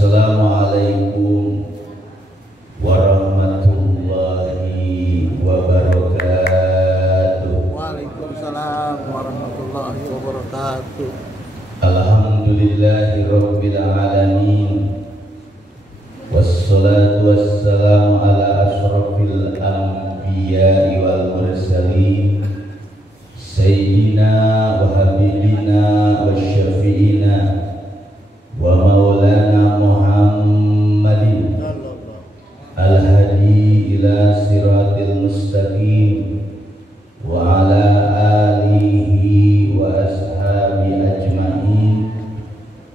Assalamualaikum warahmatullahi wabarakatuh. Waalaikumsalam warahmatullahi wabarakatuh. Alhamdulillahi rabbil alamin. Wassalatu wassalamu ala asyrafil anbiya'i wal mursalin sayyidina wa habibina wa syafi'ina wa maulana Muhammadin al-hadi ila siratil mustaqim wa ala alihi wa ashabi ajma'in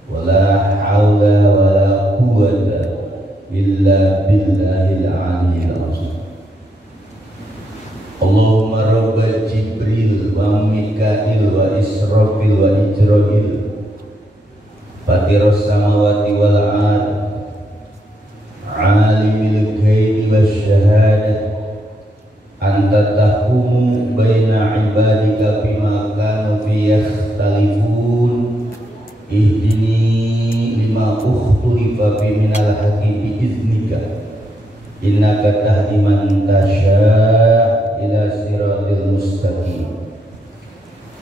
wa la hawla wa la quwwata illa billahil aliyyil azim. Allahumma rabba Jibril wa Mikail wa Israfil wa Ijrail Fatiras samawati wal ard alimil ghaibi wasyahadah anta tahkumu baina ibadika bima kanu fi yakhtalifun ihdini lima ukhtulifa fi minal haqqi bi iznika innaka tahdi man tasya' ila siratil mustaqim.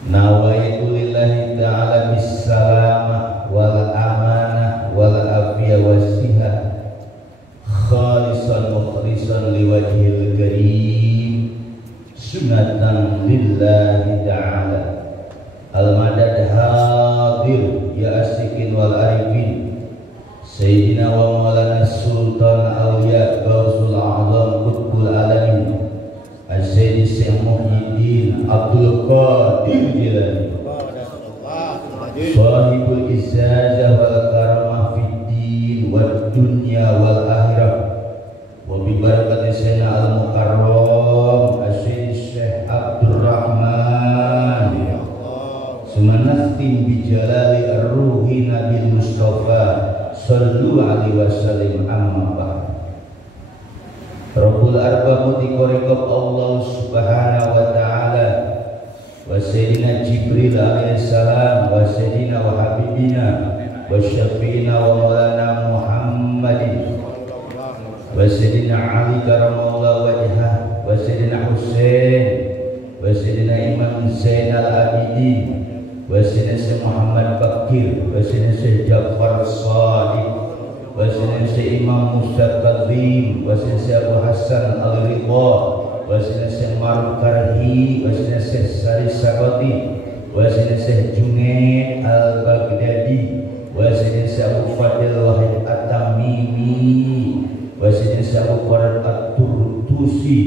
Nawaitu lillahi ta'ala bisalamah wal amanah wal afiyah wasihah khalisan mukhlisan liwajhil karim sunatan lillahi ta'ala al-madad hadir ya asikin wal arifin sayyidina wa maulana sultan awliya gausul a'zam qutbul alamin As-Sayyidi Syekh Muhyiddin Abdul Qadir Jilani Sahibul Izzazah wal Karamah fid din wad dunya wal akhirah wa bi barakati Sayyidina al-Mukarram As-Sayyidi Syekh Abdul Rahman sumanastim bi jalali ar-ruhi Nabi Mustafa sallu alaihi wasallam amma ba'd. Rabbul arbab mutiqorikob Allah subhanahu wa ta'ala wa sayyidina Jibril alaihissalam wa sayyidina wa habibina wa syafi'ina wa maulana Muhammadin wa sayyidina Ali karamallahu wajhah wa sayyidina Husain wa sayyidina Imam Zainal Abidin wa sayyidina Syekh Muhammad Bakir wa sayyidina Syekh Ja'far Shadiq wa sayyidina Syekh Imam Musa Kadzim wa sayyidina Syekh Abu Hasan Al-Ridha wa sayyidina Syekh Maruf Karhi wa sayyidina Syekh Sari Sakoti wa sayyidina Syekh Junaid Al-Baghdadi wa sayyidina Syekh Abu Fadil Wahid At-Tamimi wa sayyidina Syekh Abu Farad At-Turtusi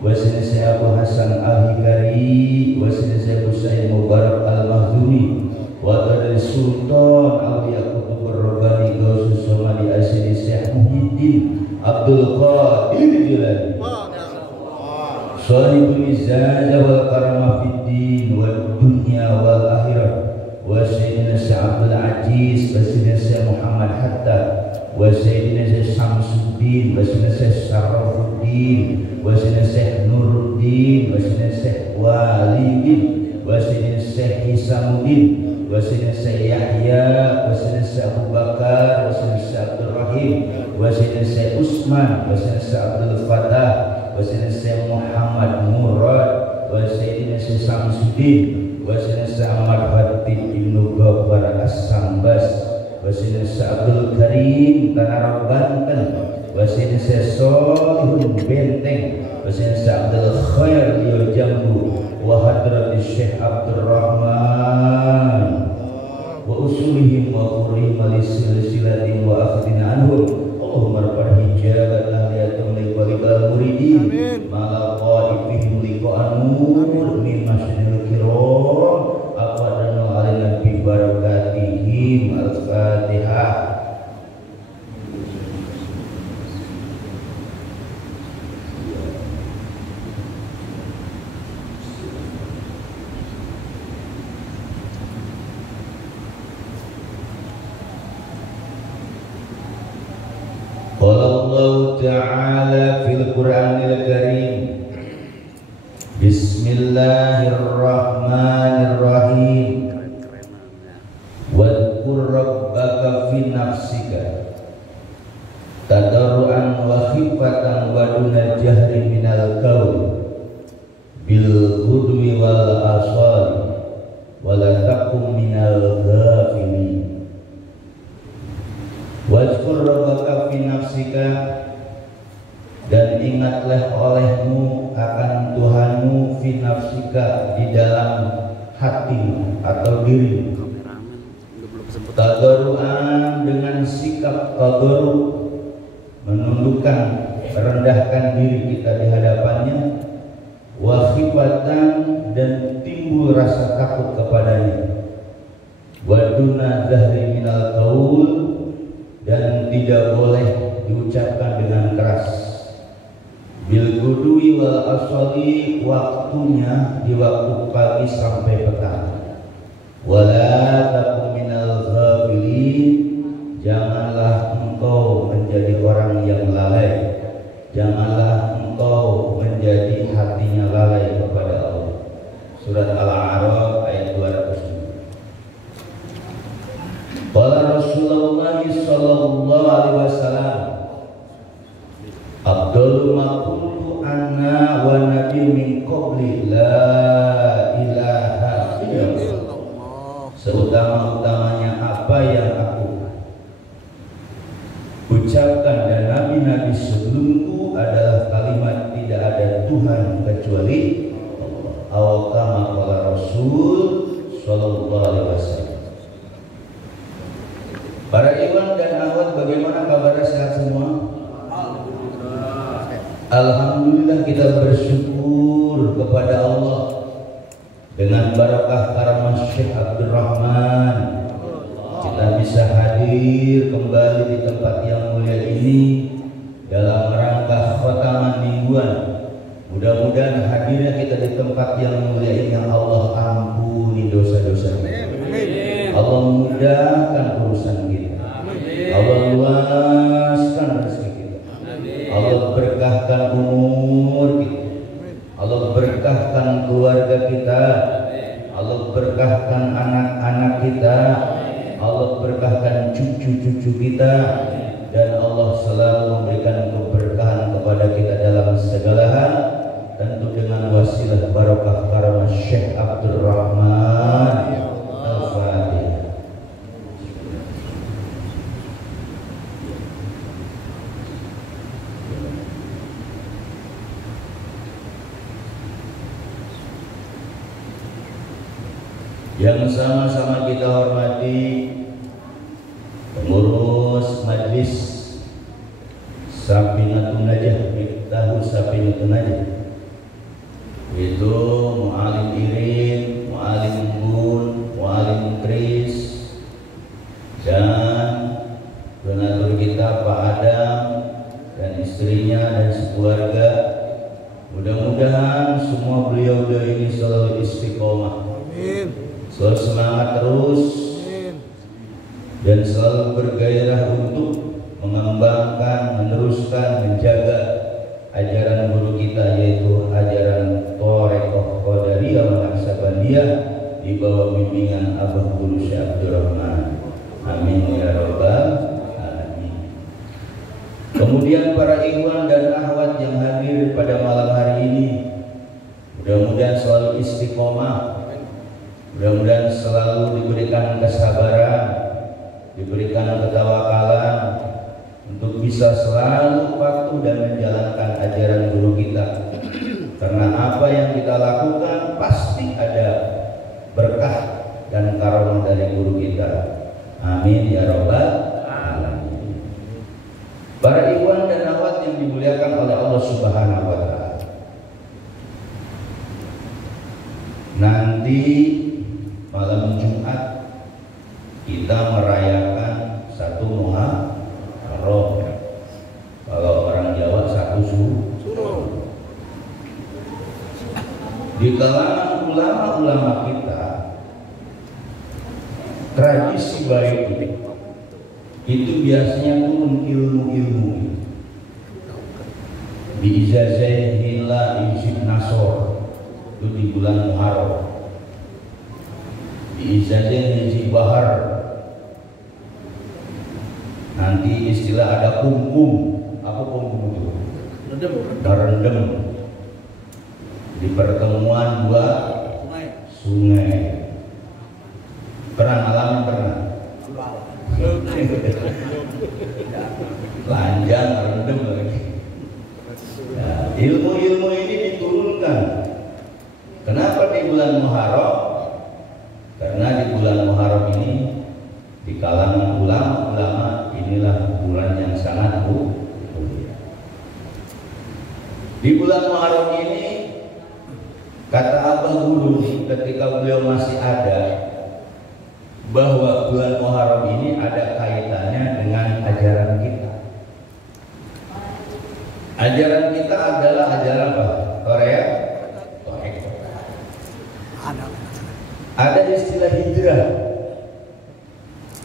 wa sayyidina Syekh Abu Hasan Al-Hikari wa sayyidina Syekh Abu Sa'id Mubarak Al-Mahzuni wa dari Sultan Awliya Kutubur Rabbani Gausus Somadi As-Sayyidi Syekh Muhyiddin Abdul Qadir Jilani Sahibul Izzazah wal Karamah fid din wad dunya wal akhirah wa sayyidina Syekh Abdul Aziz wa sayyidina Syekh Muhammad Hatta wa sayyidina Syekh Samsuddin wa sayyidina Syekh Syarafuddin wa sayyidina Syekh Nuruddin wa sayyidina Syekh Walidin wa sayyidina Syekh Hisamuddin wa sayyidina Syekh Yahya wa sayyidina Syekh Abu Bakar wa sayyidina Syekh Abdul Rahim wa sayyidina Syekh Usman wa sayyidina Syekh Abdul Fatah wa sayyidina Syekh Muhammad Murad wa sayyidina Syekh Samsuddin wa sayyidina Syekh Ahmad Hatib Ibnu Ghaffar As-Sambas wa sayyidina Syekh Abdul Karim Tanah Banten wa sayyidina Syekh Solihun Benteng wa sayyidina Syekh Abdul Khair Liyo Jambu wa hadratis Syekh Abdul Rahman wa usulihim wa qurihim alisilsilatim wa akhdina anhum Allahumma rabbal hijabat ahliyatum liqalibal muridin mala qaifihim liqa'an nur min masjidil kiram aqwadanu alina bi barakatihim al-fatihah. Allah Ta'ala fil Qur'anil Karim Bismillahirrahmanirrahim Wadkur rabbaka fi nafsika khifatan wa dunal jahri minal qaul bil ghudwi wal asali wa la takum minal ghafilin. Wazkur rabbaka fi nafsika, dan ingatlah olehmu akan Tuhanmu fi nafsika, di dalam hatimu atau dirimu. Tadarruan, dengan sikap tadarru, menundukkan, merendahkan diri kita di hadapannya. Wa khifatan, dan timbul rasa takut kepadanya. Wa duna zahri minal qaul, dan tidak boleh diucapkan dengan keras. Bil gudwi wal asali, waktunya di waktu pagi sampai petang. Wala takum minal ghafilin, janganlah engkau menjadi orang yang lalai, janganlah engkau menjadi hatinya lalai kepada Allah. Surat Al-A'raf ayat 200. Qala Rasulullah sallallahu alaihi wasallam, Abdul ma kuntu anna wa nabi min qabli la ilaha illallah. Seutama-utamanya apa yang aku ucapkan dan nabi-nabi sebelumku adalah kalimat tidak ada Tuhan kecuali Allah. Awakama qala Rasul sallallahu alaihi wasallam. Para ikhwan dan akhwat, bagaimana kabarnya, sehat semua? Alhamdulillah, kita bersyukur kepada Allah dengan barakah karamah Syekh Abdul Rahman kita bisa hadir kembali di tempat yang mulia ini dalam rangka khataman mingguan. Mudah-mudahan hadirnya kita di tempat yang mulia ini Allah ampuni dosa-dosa kita, Allah mudahkan urusan kita, Allah luaskan rezeki kita, Allah berkahkan umur kita, Allah berkahkan keluarga kita, Allah berkahkan anak-anak kita, Allah berkahkan cucu-cucu kita, dan Allah selalu memberikan keberkahan kepada kita dalam segala hal, tentu dengan wasilah barakah karamah Syekh Abdul Rahman. Al-Fatihah. Yang sama-sama kita hormati pengurus Majlis Safinatun Najah, Miftahu Safinatun Najah, itu Mu'alim Irin, Mu'alim Gun, Mu'alim Kris, dan donatur kita Pak Adam dan istrinya dan sekeluarga. Mudah-mudahan semua beliau-beliau ini selalu istiqomah, selalu semangat terus, dan selalu bergairah untuk mengembangkan, meneruskan, menjaga ajaran guru kita, yaitu ajaran Thariqah Qadariyah wa Naqsabandiyah di bawah bimbingan Abah Guru Syekh Abdul Rahman. Amin ya rabbal alamin. Kemudian para ikhwan dan akhwat yang hadir pada malam hari ini, mudah-mudahan selalu istiqomah, mudah-mudahan selalu diberikan kesabaran, diberikan ketawakalan untuk bisa selalu patuh dan menjalankan ajaran guru kita. Karena apa yang kita lakukan pasti ada berkah dan karunia dari guru kita. Amin ya rabbal alamin. Para ikhwan dan akhwat yang dimuliakan oleh Allah Subhanahu wa taala, nanti malam Jumat kita merayakan satu Muharram. Kalau orang Jawa satu Suruh. Di kalangan ulama-ulama kita, tradisi baik itu biasanya turun ilmu-ilmu di Ijazahillah Ijib Nasor, itu di bulan Muharram. Di Ijazah Ijib Bahar, nanti istilah ada kumkum. Apa apa pembunuh? Rendem di pertemuan dua sungai. Pernah ngalamin pernah? Lanjang rendem lagi. Nah, ilmu-ilmu ini diturunkan. Kenapa di bulan Muharram? Karena di bulan Muharram ini di kalangan ulama inilah bulan yang sangat mulia. Di bulan Muharram ini kata Abah Guru ketika beliau masih ada, bahwa bulan Muharram ini ada kaitannya dengan ajaran kita. Ajaran kita adalah ajaran apa? Korea. Ada istilah hijrah,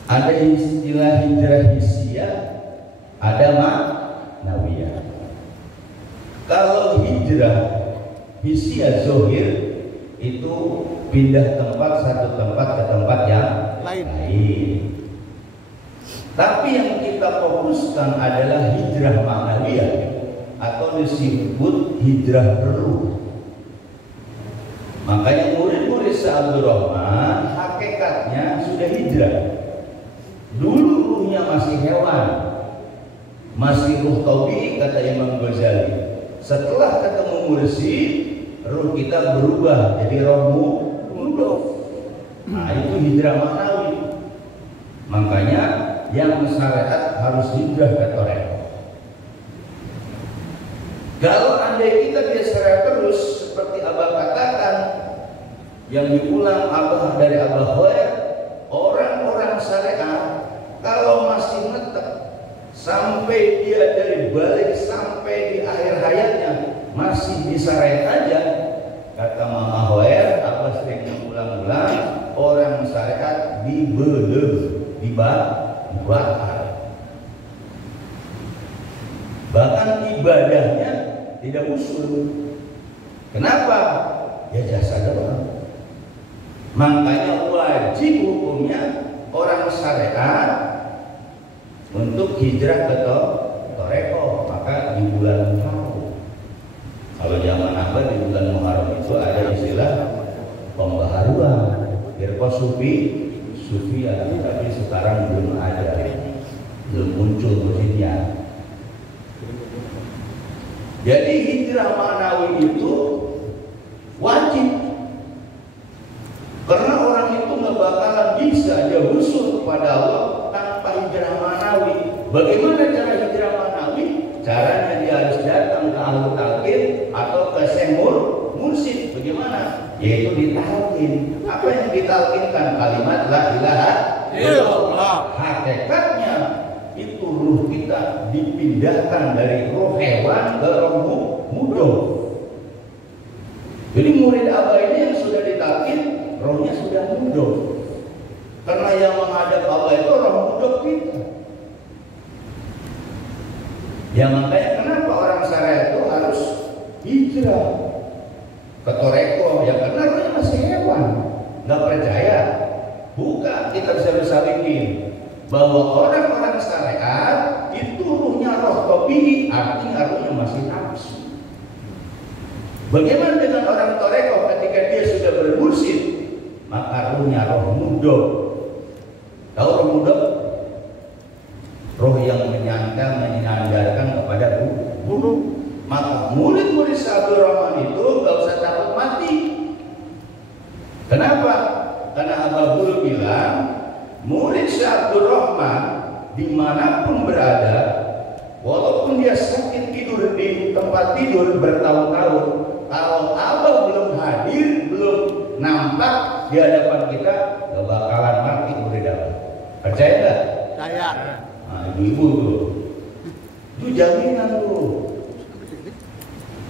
ada istilah hijrah hissiyah, ada ma'nawiyah. Kalau hijrah hissiyah zohir itu pindah tempat satu tempat ke tempat yang lain. Tapi yang kita fokuskan adalah hijrah ma'nawiyah atau disebut hijrah ruh. Makanya murid-murid Abdul Rahman hakikatnya sudah hijrah. Dulu ruhnya masih hewan, masih ruh tabi'i kata Imam Ghazali. Setelah ketemu mursyid, ruh kita berubah jadi roh mudhof. Nah, itu hijrah ma'nawi. Makanya yang syariat harus hijrah ke tarekat. Kalau andai kita biasa terus seperti Abah katakan, yang diulang Abah dari Abah Khair, orang-orang syariat kalau masih ngetek sampai dia dari balik sampai di akhir hayatnya masih disyariat aja, kata Mama Khair, Abah sering mengulang-ulang, orang syariat dibeleng, dibakar, bahkan ibadahnya tidak usul. Kenapa? Ya jasa doang. Makanya wajib hukumnya orang syariat untuk hijrah ke Toreko. Maka di bulan Muharram, kalau zaman Abah di bulan Muharram itu ada istilah pembaharuan Irko Sufiya, tapi sekarang belum ada, belum muncul muridnya. Jadi hijrah ma'nawi itu wajib, karena orang itu nggak bakalan bisa dia husul kepada Allah tanpa hijrah ma'nawi. Bagaimana cara hijrah ma'nawi? Caranya dia harus datang ke ahli talqin atau ke semur mursyid. Bagaimana? Yaitu ditalqin. Apa yang ditalqinkan? Kalimat la ilaha illallah. Hakikatnya itu ruh kita dipindahkan dari roh hewan ke roh mudhof. Jadi murid Abah ini yang sudah ditalqin, rohnya sudah mudhof. Karena yang menghadap Abah itu roh mudhof kita. Ya makanya kenapa orang syariat itu harus hijrah ke Toreko? Ya karena rohnya masih hewan, nggak percaya. Bukan, kita bisa bikin bahwa orang-orang syariat itu ruhnya roh tabi'i, artinya rohnya masih nafsu. Bagaimana dengan orang Toreko ketika dia sudah bermursyid, maka ruhnya roh mudhof. Tahu roh mudhof? Roh yang menyandarkan kepada guru. Maka murid-murid Abdul Rahman itu gak usah takut mati. Kenapa? Karena Abah Guru bilang murid Abdul Rahman dimanapun berada, walaupun dia sakit tidur di tempat tidur bertahun-tahun, kalau Abah belum hadir, belum nampak di hadapan kita, gak bakalan mati murid Abah. Percaya gak? Percaya. Nah, ibu-ibu tuh, itu jaminan tuh.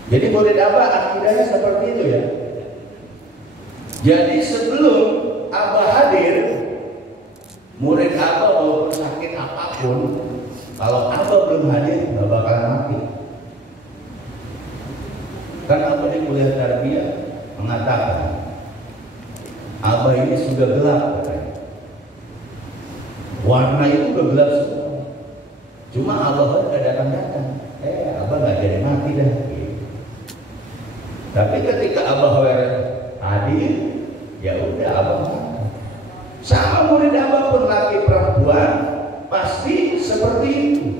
Jadi murid Abah akidahnya seperti itu ya. Jadi sebelum Abah hadir, murid Abah walaupun sakit apapun, kalau Abah belum hadir nggak bakal mati. Kan Abah di kuliah tarbiyah mengatakan, Abah ini sudah gelap katanya. Warna itu udah gelap semua. Cuma Allah nggak datang-datang. Abah nggak jadi mati dah. Tapi ketika Abah hadir, ya udah Abah mati. Sama murid Abah pun laki perempuan pasti seperti itu.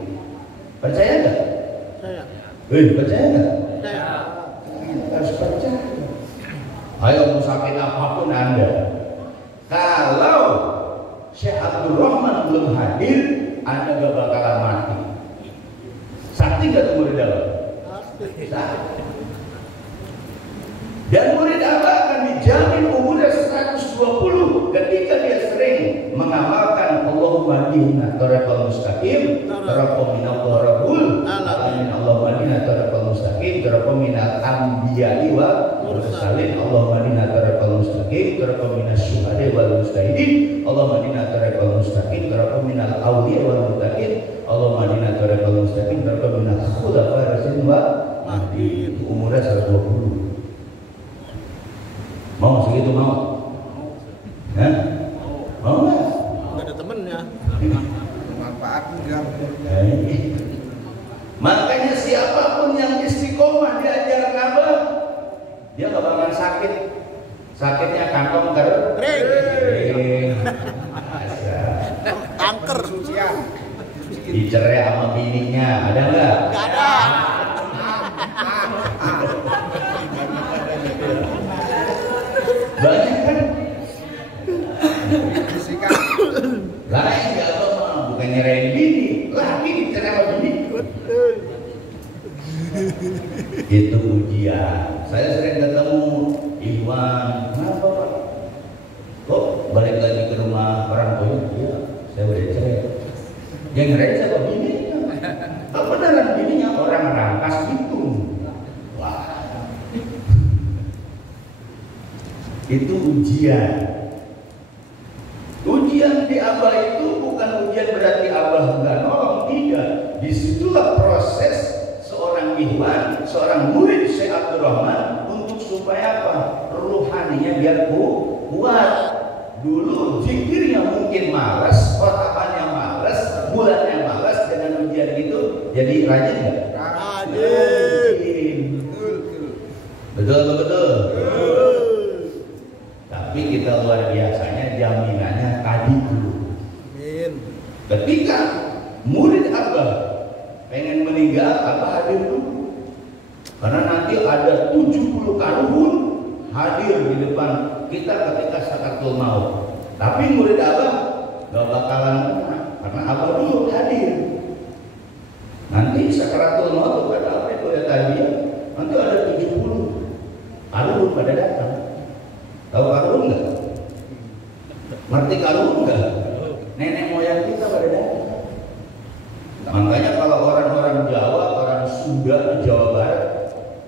Percaya nggak? Percaya nggak? Percaya. Harus percaya. Ayo mau sakit apapun Anda, kalau Syekh Abdul Rahman belum hadir, Anda gak bakalan mati. Sakti gak tuh murid Abah? Sakti. Dan murid Abah akan dijamin umurnya 120 ketika dia sering mengamalkan Allahumma hdina thoriqal mustaqim, thoriqal minal dharabul, alamin Allahumma hdina thoriqal mustaqim, thoriqal minal anbiya'i wa mursalin, Allahumma hdina thoriqal mustaqim, thoriqal minas syuhada'i wal mustahidin, Allahumma hdina thoriqal mustaqim, thoriqal minal awliya wal muttaqin, Allahumma hdina thoriqal mustaqim, thoriqal minal khulafa'ir rasyidin wa mahdin. Umurnya 120. Mau segitu mau? Hah? Mau nggak? Nggak ada temennya. Manfaat enggak? Makanya siapapun yang istiqomah diajar Abah, dia nggak bakal sakit. Sakitnya kantong kering. Kanker. Dicerai sama bininya, ada nggak? Nggak ada. Banyak kan? Lain nggak apa bukan nyerahin bini, lagi dicerai sama bini. Itu ujian. Saya sering ketemu Iwan, kenapa Pak? Kok balik lagi ke rumah orang tua? Iya, saya udah cerai. Yang nyerahin siapa? Bininya. Apa beneran bininya orang rangkas gitu? Wah. Itu ujian. Ujian di Abah itu bukan ujian berarti Abah enggak nolong, tidak. Disitulah proses seorang ikhwan, seorang murid Syekh Abdul Rahman untuk supaya apa? Ruhaninya biar kuat. Dulu zikirnya mungkin malas, otakannya malas, bulannya malas, dengan ujian itu jadi rajin nggak? Rajin. Betul. Tapi kita luar biasanya jaminannya tadi dulu. Ketika murid Abah pengen meninggal, Abah hadir dulu. Karena nanti ada 70 karuhun hadir di depan kita ketika sakaratul maut. Tapi murid Abah gak bakalan kena, karena Abah dulu hadir. Nanti sakaratul maut kata apa itu ya tadi? Nanti ada 70 karuhun pada datang. Tahu karun enggak? Ngerti karun enggak? Nenek moyang kita pada datang. Makanya kalau orang-orang Jawa, orang Sunda di Jawa Barat,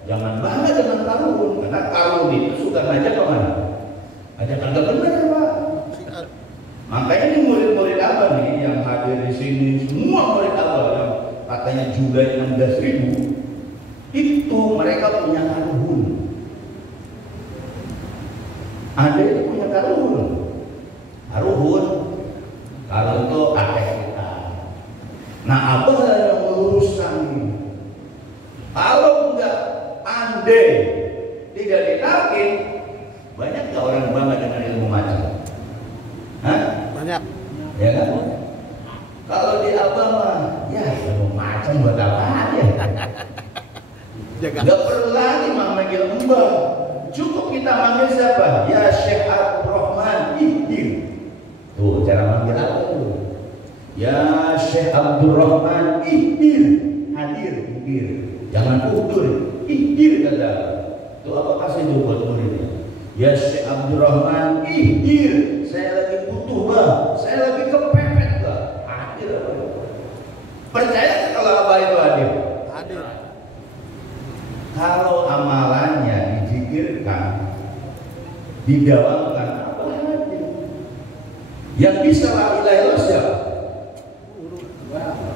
jangan bangga dengan karun, karena karun itu suka ngajak kemana? Ngajak kagak bener Pak. Makanya ini murid-murid Abah nih yang hadir di sini, semua murid Abah yang katanya jumlah 16.000, itu mereka punya karun. Ada yang punya karuhun. Karun itu kakek kita. Nah Abah yang meluruskan ini. Kalau enggak andai tidak ditakin, banyak nggak orang bangga dengan ilmu macam? Hah? Banyak. Ya kan? Kalau di Abah mah, ya ilmu macam buat apa ya? Gak perlu lagi manggil Mbah. Cukup kita manggil siapa? Ya Syekh Abdul Rahman Ihdir. Tuh cara manggil apa tuh? Ya Syekh Abdul Rahman Ihdir. Hadir, ihdir. Jangan udur. Ihdir kata. Tuh apa kasih itu buat muridnya? Ya Syekh Abdul Rahman Ihdir. Saya lagi butuh Bang. Saya lagi kepepet Bang. Hadir apa? Percaya kalau Abah itu hadir? Hadir. Kalau amalannya dizikirkan, didawamkan, apa lagi? Yang bisa la ilaha illallah siapa?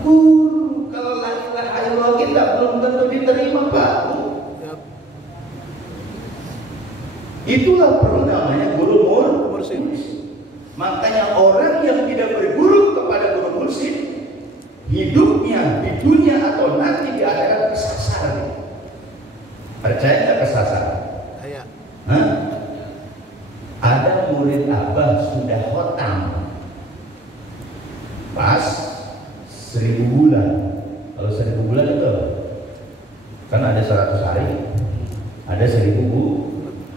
Guru. Kalau la ilaha illallah kita belum tentu diterima Pak. Itulah perlu namanya guru mursyid. Makanya orang yang tidak berguru kepada guru mursyid, hidupnya di dunia atau nanti di akhirat kesasar. Percaya nggak kesasar? Saya. Hah? Ada murid Abah sudah khotam pas 1000 bulan. Kalau 1000 bulan itu kan ada 100 hari, ada 1000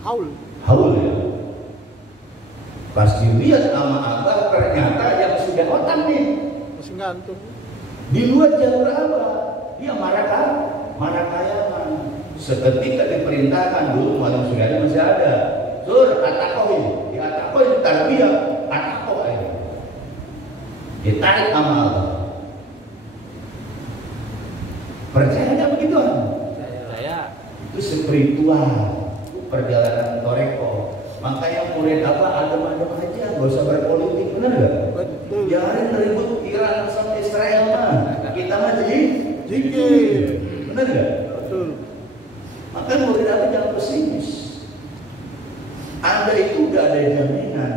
haul ya. Pas dilihat sama Abah ternyata yang sudah khotam nih Masih gantung. di luar jalur Abah, dia marakayangan. Seketika diperintahkan, dulu malam Suriani masih ada, sur atakoin, di atakoin tarbiyah, atakoin, ditarik sama Abah. Percaya nggak begitu? Saya. Itu spiritual, perjalanan toreko. Makanya murid Abah adem-adem aja, gak usah berpolitik, benar nggak? Betul. Jangan ribut Iran sama Israel mah, kita mah Zikir. benar nggak? Betul. Maka murid Abah jangan pesimis. Anda itu udah ada jaminan.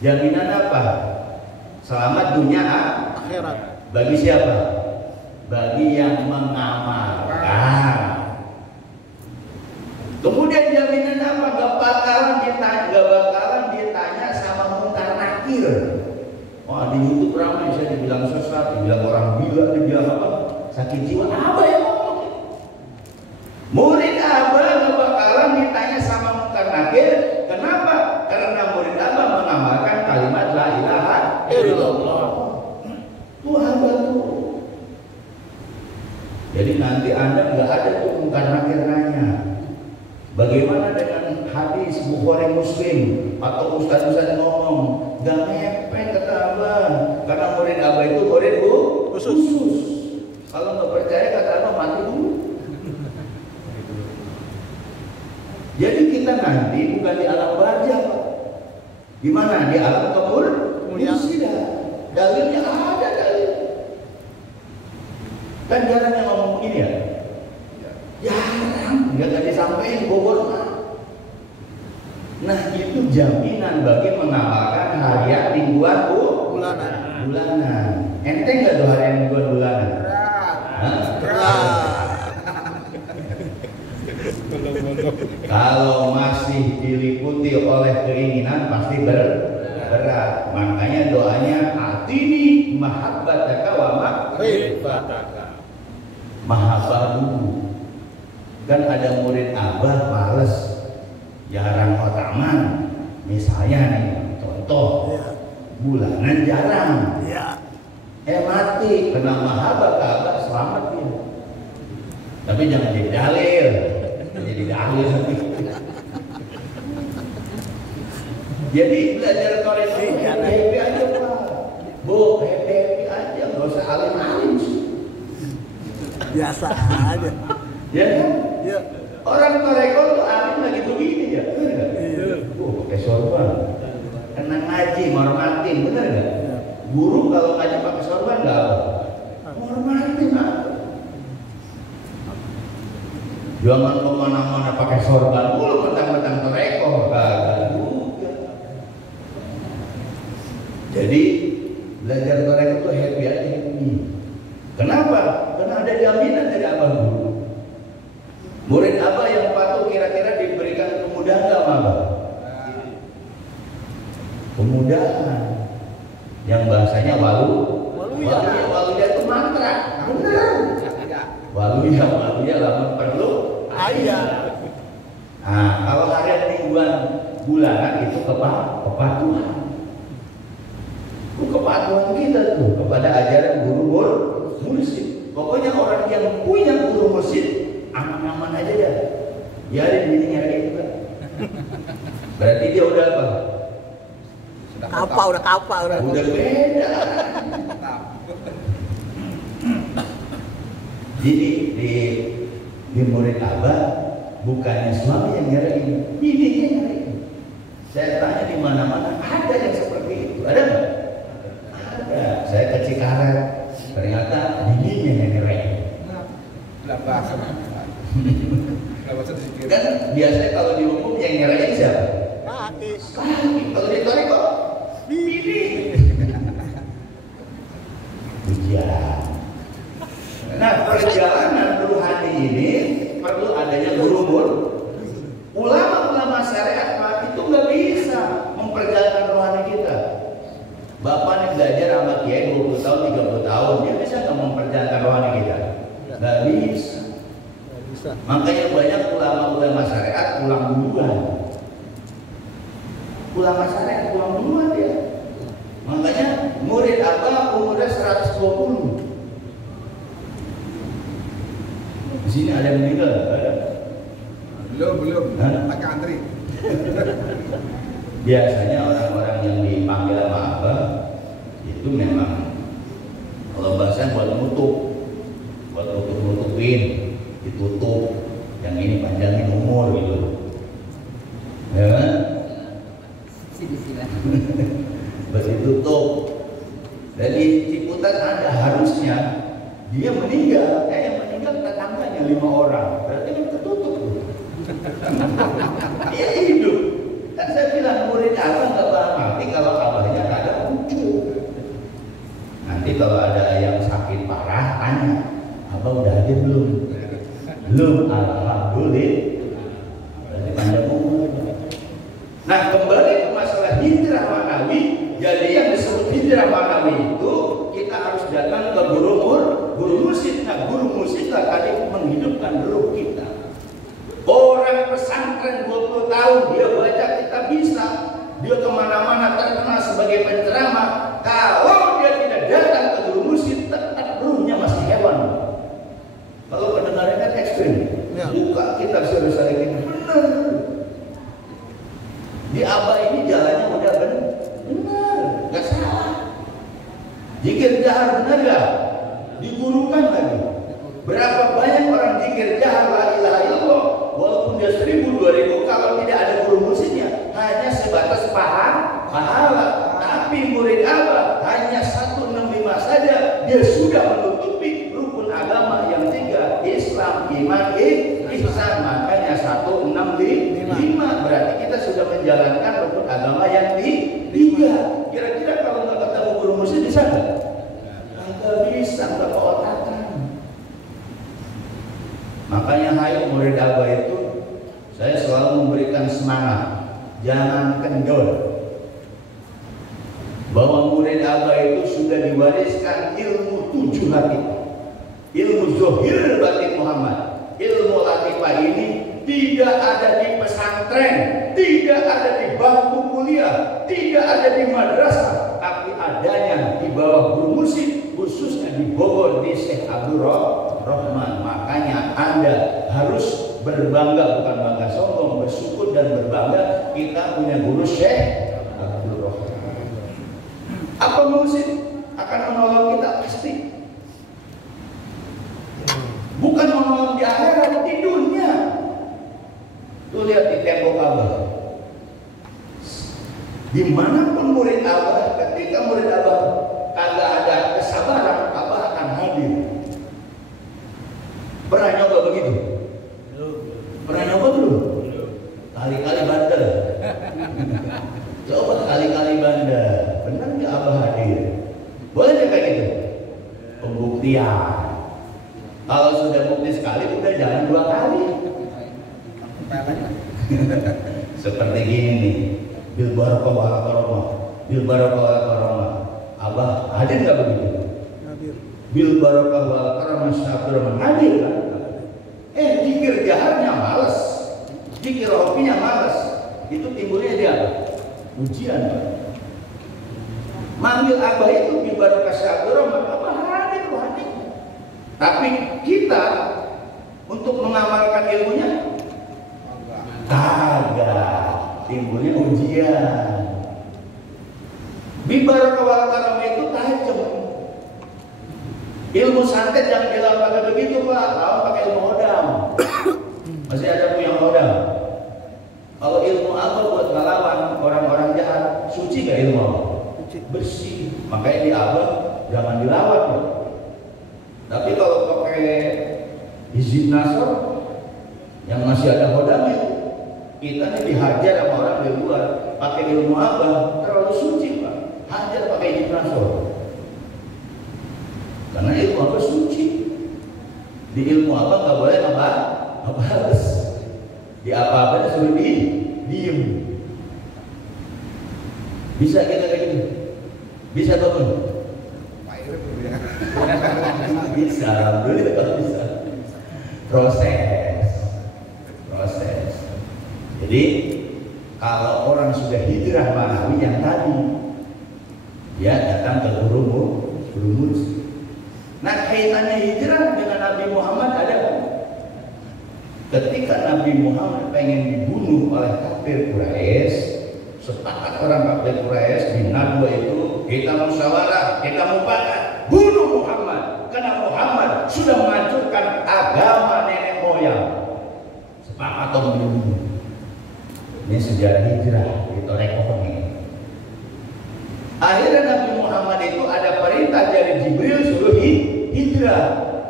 Jaminan apa? Selamat dunia Akhirat. bagi siapa? Bagi yang mengamalkan. Kemudian jaminan apa? Gak bakalan ditanya sama mungkar nakir. Wah, di YouTube ramai saya dibilang sesat, dibilang orang gila, dibilang apa? Sakit jiwa. Apa yang ngomong? Murid Abah gak bakalan ditanya sama mungkar nakir. Kenapa? Karena murid Abah mengamalkan kalimat la ilaha illallah. Itu Abah tuh. Jadi nanti Anda nggak ada tuh mungkar nakir nanya, bagaimana dengan hadis Bukhari Muslim atau ustaz-ustaz ngomong, gak ngepek kata Abah, karena murid Abah itu murid khusus. Kalau nggak percaya kata Abah mati dulu. Jadi kita nanti bukan di alam barzah, di mana? Di alam kemuliaan. Dalilnya ada dalil. Kan jarang yang ngomong begini ya. Jarang, nggak disampaikan Bogor mah. Nah itu jaminan bagi mengamalkan harian, mingguan, bulanan. Ente nggak tuh harian, mingguan, bulanan? Berat. Kalau masih diliputi oleh keinginan pasti berat. Makanya doanya atini mahabbataka wa ma'rifataka. Mahabbah dulu. Kan ada murid Abah males, jarang khotaman. Misalnya nih, contoh, bulanan jarang. Mati kena mahabbah ke Abah, selamat dia. Tapi jangan jadi dalil. Jadi dalil. Jadi belajar toreko happy aja Pak. Bu, happy aja, nggak usah alim-alim. Biasa aja. Ya kan? Iya. Orang toreko tuh alim lagi begini ya, benar nggak? Iya. Pakai sorban, kena ngaji, menghormatin, benar nggak? Guru kalau ngaji pakai sorban nggak apa? Menghormatin apa? Jangan kemana-mana pakai sorban mulu, mentang-mentang toreko, kagak juga. Jadi belajar toreko itu happy aja ini. Kenapa? Karena ada jaminan dari Abah guru. Murid Abah yang patuh kira-kira diberikan kemudahan nggak sama Abah? Kemudahan. Yang bahasanya waluya itu mantra. Benar. Waluya lama perlu ayat. Nah, kalau harian, mingguan, bulanan itu kepatuhan. Itu kepatuhan kita tuh kepada ajaran guru mursyid. Pokoknya orang yang punya guru mursyid aman-aman aja ya. Biarin ini nyari juga. Berarti dia udah apa? Udah kapa. Udah beda. Jadi di murid Abah bukannya suami yang nyariin, bininya nyariin. Saya tanya di mana-mana ada yang seperti itu, ada nggak? Ada. Saya ke Cikarang, ternyata bininya yang nyariin. Kan biasanya kalau di umum yang nyariin siapa? Kalau di toreko bini. Ujian. Nah, perjalanan rohani ini perlu adanya guru. Ulama-ulama syariat itu nggak bisa memperjalankan rohani kita. Bapak nih belajar sama kiai 20 tahun, 30 tahun, dia bisa nggak memperjalankan rohani kita? Nggak bisa. Makanya banyak ulama-ulama syariat pulang duluan. Ulama syariat pulang duluan dia. Makanya murid apa umurnya 120. Di sini ada yang meninggal, ada? Belum. Pakai antri. Biasanya orang-orang yang dipanggil sama Abah itu memang kalau bahasa buat nutupin, ditutup. Yang ini panjangin umur gitu, ya kan? Ditutup. Dari Ciputat ada harusnya dia meninggal, yang meninggal tetangganya 5 orang, berarti kan tertutup. Dia hidup. Kan saya bilang murid Abah nggak bakal mati kalau Abahnya nggak ada lucu. Nanti kalau ada yang sakit parah, tanya, Abah udah ada belum? Belum, alhamdulillah. Berarti panjang umur. Nah, kembali ke masalah hijrah manawi. Jadi yang disebut hijrah manawi itu kita harus datang ke guru musik. Nah, guru musik tadi menghidupkan ruh kita. Orang pesantren 20 tahun dia baca kitab bisa, dia kemana-mana terkenal sebagai penceramah. Kalau dia tidak datang ke guru musik, tetap ruhnya masih hewan. Kalau pendengarannya kan ekstrim, buka kitab sering-sering ini benar. Di Abah ini jalannya udah benar, nggak salah. Zikir jahar benar nggak? Digurukan lagi. Berapa banyak orang zikir jahar la ilaha illallah, walaupun dia 1000, 2000, kalau tidak ada guru musiknya hanya sebatas pahala. Tapi murid Abah hanya 165 saja, dia sudah menutupi rukun agama yang 3, Islam, iman, ihsan. Makanya 165, berarti kita sudah menjalankan rukun agama yang 3. Kira-kira kalau nggak ketemu guru musik bisa nggak? Nggak bisa, nggak keotakan. Makanya hayo murid Abah itu saya selalu memberikan semangat, jangan kendor. Bahwa murid Abah itu sudah diwariskan ilmu 7 latifah. Ilmu Zohir Batin Muhammad. Ilmu latifah ini tidak ada di pesantren, tidak ada di bangku kuliah, tidak ada di madrasah, tapi adanya di bawah guru musik, khususnya di Bogor di Syekh Abdul Rahman. Makanya Anda harus berbangga, bukan bangga sombong, bersyukur dan berbangga kita punya guru Syekh Abdul Rahman. Apa musik akan menolong kita? Pasti. Bukan menolong di akhirat, di dunia. Tuh lihat di tembok Abah. Dimanapun murid Abah, ketika murid Abah kagak ada kesabaran, Abah akan hadir. Pernah nyoba begitu? Pernah nyoba belum? Kali-kali bandel. Coba kali-kali bandel. Benar nggak Abah hadir? Boleh nggak kayak gitu? Pembuktian. Kalau sudah bukti sekali, udah jangan 2 kali. Seperti gini nih, bil barakah wa karamah, bil barakah wa karamah. Abah hadir nggak begitu? Hadir. Bil barakah wa karamah syabran hadir kan? Zikir jaharnya malas, zikir hobinya malas. Itu timbulnya dia apa? Ujian. Manggil Abah itu bil barakah syabran, Abah hadir rohani. Tapi kita untuk mengamalkan ilmunya kagak, timbulnya ujian. Bibarakah wal karamah itu tajam. Ilmu santet yang bilang pakai begitu Pak, lawan pakai ilmu hodam. Masih ada punya hodam. Kalau ilmu apa buat ngelawan orang-orang jahat, suci gak ilmu? Bersih. Makanya di Abah jangan dilawan loh. Tapi kalau pakai hizib nasr yang masih ada hodamnya, kita nih dihajar sama orang di luar pakai ilmu Abah, terlalu suci Pak. Hajar pakai hizib nasr. Karena ilmu Abah suci. Di ilmu apa nggak boleh ngebales. Di apa-apa suruh diem. Bisa kita kayak gitu? Bisa bangun? Bisa, boleh kalau bisa. Proses. Jadi kalau orang sudah hijrah manawi yang tadi, dia datang ke guru mursyid. Nah, kaitannya hijrah dengan Nabi Muhammad ada apa? Ketika Nabi Muhammad pengen dibunuh oleh kafir Quraisy, sepakat orang kafir Quraisy di Nadwa itu, kita musyawarah, kita mufakat, bunuh Muhammad karena Muhammad sudah menghancurkan agama nenek moyang. Sepakat atau membunuh. Ini sejarah hijrah, itu rekornya. Akhirnya Nabi Muhammad itu ada perintah dari Jibril suruh hijrah.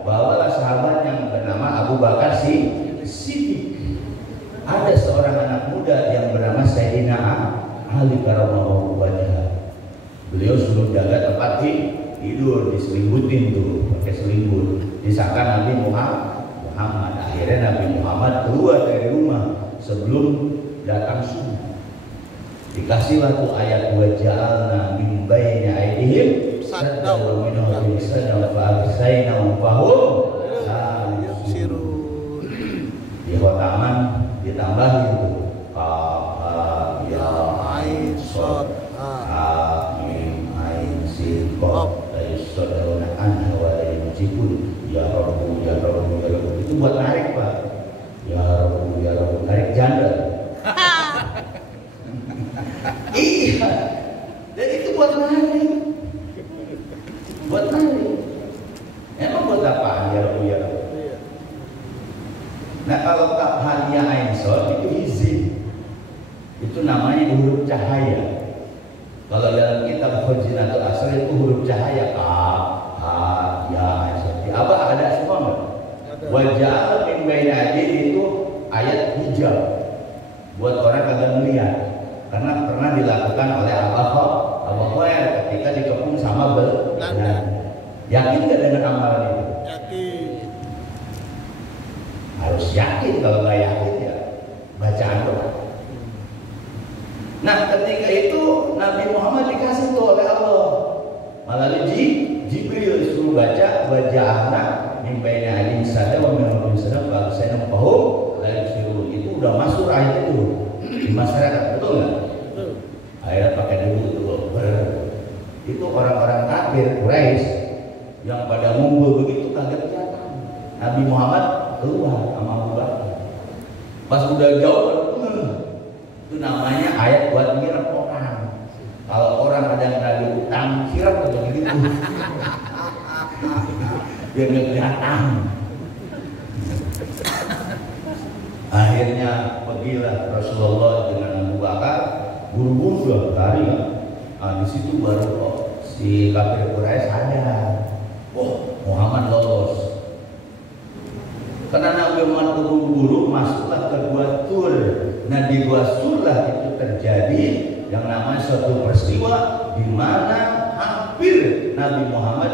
Bawalah sahabat yang bernama Abu Bakar Siddiq. Ada seorang anak muda yang bernama Sayyidina Ali karramallahu wajhah. Beliau suruh jaga tempat tidur, diselimutin tuh pakai selimut. Disangka Nabi Muhammad. Akhirnya Nabi Muhammad keluar dari rumah sebelum datang subuh. Dikasihlah tuh ayat wa ja'alna min baini aydihim sadda wa min khalfihim sadda fa aghshaynahum fahum la yubsirun. Di khotaman ditambahin tuh qaf ya ain sad ha mim ain sin qaf tayassaruna anha wa la yujibun ya rabbu ya rabbu ya rabbu. Itu buat narik Pak. Ya rabbu narik janda. Iya, dan itu buat nari. Emang buat apa? Ya. Nah kalau tak hadiah ainsor itu izin. Itu namanya huruf cahaya. Kalau dalam kitab Khazinatul Asrar itu huruf cahaya ya ainsor. Apa ada semua nggak? Wajah min baina aydihim itu ayat hijab. Buat orang kagak melihat. Karena pernah dilakukan oleh Abu Hurairah ketika dikepung sama Belanda. Yakin nggak dengan amalan itu? Yakin. Harus yakin, kalau nggak yakin ya bacaan doa. Nah ketika itu Nabi Muhammad dikasih tuh oleh Allah melalui Jibril suruh baca wajahna min baina aydihim sadda wa min khalfihim sadda fa aghshaynahum fahum la yubsirun. Itu udah masuk ayat itu di masyarakat, betul nggak? Akhirnya pakai dulu itu itu orang-orang kafir Quraisy yang pada ngumpul begitu kaget datang. Nabi Muhammad keluar sama Abu Bakar. Pas udah jauh, itu namanya ayat buat ngira orang. Kalau orang ada yang lagi utang, kirap atau begitu. Dia nggak kelihatan. Akhirnya pergilah Rasulullah dengan Abu Bakar, buru-buru sudah lari kan. Di situ baru si kafir Quraisy sadar, Muhammad lolos. Karena Nabi Muhammad buru-buru masuklah ke Gua Tur. Nah di Gua Tur lah itu terjadi yang namanya suatu peristiwa di mana hampir Nabi Muhammad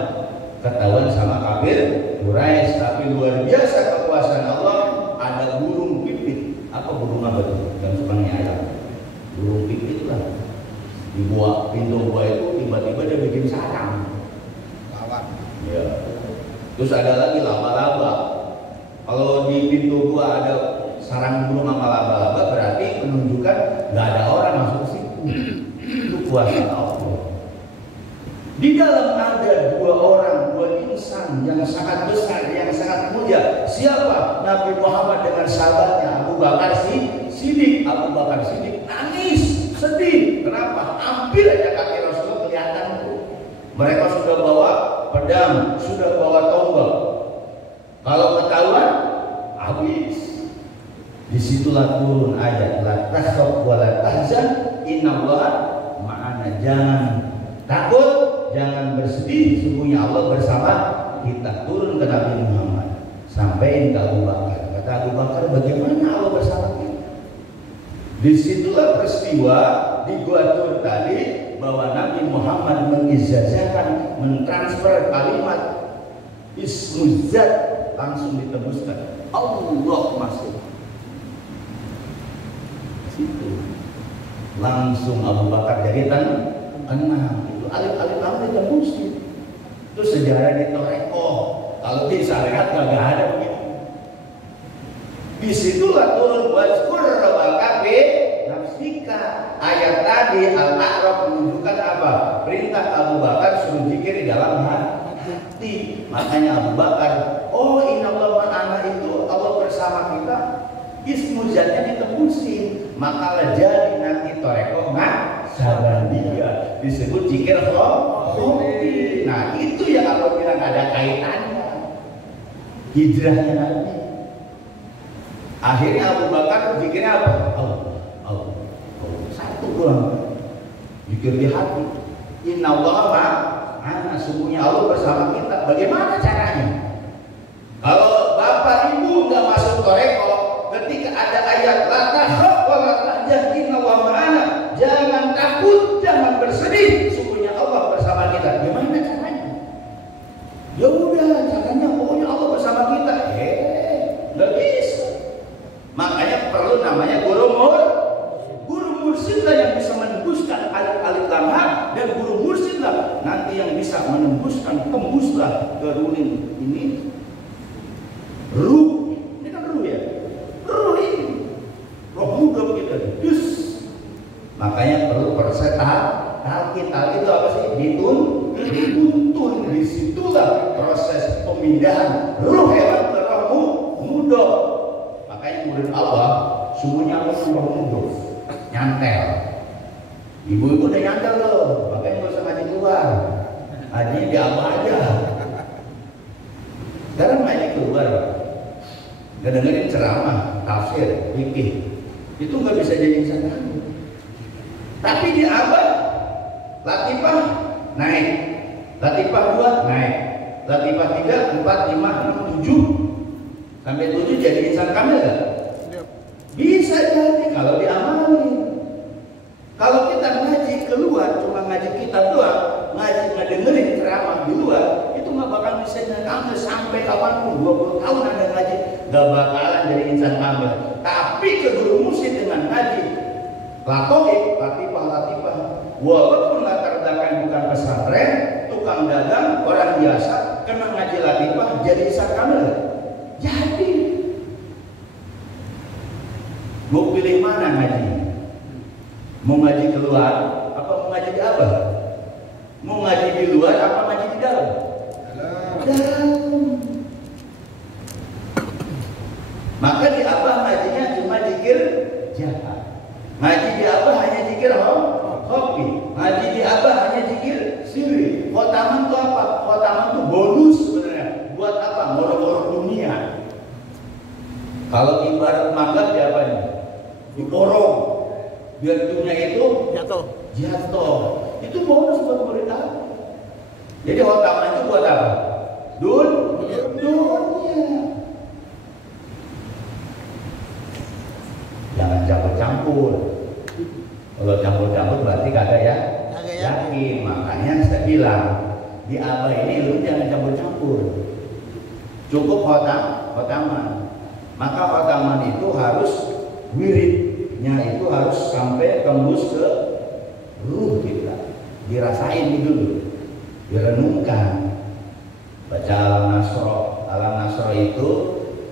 ketahuan sama kafir Quraisy. Tapi luar biasa kekuasaan Allah. Ada burung pipit. Apa burung apa itu? Yang suka ayam. Burung pipit lah. Di pintu gua itu tiba-tiba dia bikin sarang. Lawan. Ya. Terus ada lagi laba-laba. Kalau di pintu gua ada sarang burung sama laba-laba, berarti menunjukkan nggak ada orang masuk ke situ. Itu kuasa Allah. Di dalam ada dua insan yang sangat besar, yang sangat mulia. Siapa? Nabi Muhammad dengan sahabatnya Abu Bakar Siddiq. Abu Bakar Siddiq nangis, sedih. Kenapa? Hampir aja kaki Rasulullah kelihatan tuh. Mereka sudah bawa pedang, sudah bawa tombak. Kalau ketahuan, habis. Disitulah turun ayat la takhaf wa la tahzan innallaha ma'ana. Jangan takut, jangan bersedih, sungguhnya Allah bersama kita. Turun ke Nabi Muhammad, sampaikan ke Abu Bakar. Kata Abu Bakar, bagaimana Allah bersama kita? Disitulah peristiwa di Gua Tur tadi bahwa Nabi Muhammad mengizazahkan, mentransfer kalimat ismuzat langsung ditembuskan. Allah masuk. Situ langsung Abu Bakar jadi tenang. Itu alif-alif lam ditembusin. Itu sejarah di Toreko. Kalau di syariat nggak ada begitu. Disitulah turun waskur rawaka nafsika. Ayat tadi Al-A'raf menunjukkan apa? Perintah Abu Bakar suruh zikir di dalam hati. Makanya Abu Bakar, oh innallaha ma'ana itu Allah bersama kita. Ismu zatnya ditembusin. Makalah jadi nanti Toreko sabar dia disebut zikir khofi. Nah itu yang Allah bilang ada kaitannya hijrahnya nanti. Akhirnya Abu Bakar zikirnya apa? Allah. Satu doang. Zikir di hati. Innallaha ma'ana, sungguhnya Allah bersama kita. Bagaimana caranya? Kalau bapak ibu nggak masuk Toreko, ketika ada ayat la takhaf wa la tahzan innallaha ma'ana, jangan takut, jangan bersedih, sungguhnya Allah bersama kita. Gimana caranya? Ya udah, caranya pokoknya Allah bersama kita. Nggak bisa. Makanya perlu namanya guru mursyid lah yang bisa menembuskan alif lam ha, dan guru mursyid lah nanti yang bisa menembuskan tembuslah ke ruling ini. Ruh, ini kan ruh ya. Ruh ini, roh muda kita. Makanya perlu talqin itu apa sih? Dituntun. Disitulah proses pemindahan ruh hewan ke roh muda. Makanya murid Allah semuanya harus roh muda, nyantel. Ibu-ibu udah nyantel loh, makanya nggak usah ngaji keluar, ngaji di abah aja. Sekarang ngaji keluar, nggak dengerin ceramah, tafsir, fikih, itu nggak bisa jadi insan kami. Tapi di abah, latifah naik, latifah 2 naik, latifah 3, 4, 5, 6, 7 sampai 7 jadi insan kamil nggak? Bisa jadi kalau diamalin. Kalau kita ngaji keluar, cuma ngaji kita doang, ngaji ngedengerin ceramah di luar, itu nggak bakal bisa kamil sampai kapanpun. 20 tahun Anda ngaji, nggak bakalan jadi insan kamil. Tapi ke guru mursyid dengan ngaji latifah, walaupun latar belakang bukan pesantren, tukang dagang, orang biasa, kena ngaji latifah jadi insan kamil. Jadi mau pilih mana ngaji? Mau ngaji keluar apa mau ngaji di abah? Mau ngaji di luar apa ngaji di dalam? Dalam. Maka di abah ngajinya cuma zikir jahat. Ngaji di abah hanya zikir hobi. Ngaji di abah hanya zikir sirri. Khotaman itu apa? Khotaman itu bonus sebenarnya. Buat apa? Moro-moro dunia. Kalau ibarat mangga di apanya? Diporong. Biar dunia itu jatuh. Itu bonus buat murid Allah. Jadi khotaman itu buat apa? Dunia. Jangan campur-campur. Kalau campur-campur berarti kagak ya yakin. Makanya saya bilang di abah ini lu jangan campur-campur. Cukup khotaman. Maka khotaman itu harus wiridnya itu harus sampai tembus ke ruh kita, dirasain dulu, direnungkan. Baca alam nasro itu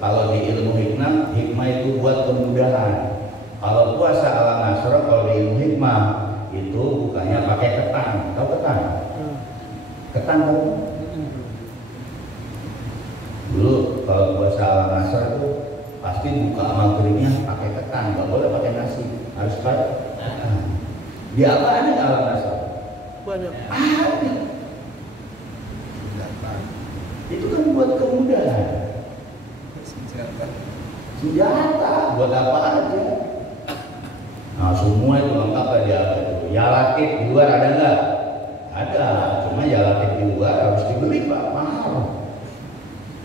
kalau di ilmu hikmah itu buat kemudahan. Kalau puasa alam nasro kalau di ilmu hikmah itu bukannya pakai ketan. Tahu ketan? Ketan tahu? Dulu kalau puasa alam nasro itu pasti buka maghribnya pakai ketan, nggak boleh pakai nasi, harus pakai ketan. Di apa ada nggak alam nasro? Banyak. Ada. Itu kan buat kemudahan. Senjata buat apa aja. Nah semua itu lengkap aja itu. Ya latif di luar ada nggak? Ada. Cuma ya latif di luar harus dibeli Pak, mahal.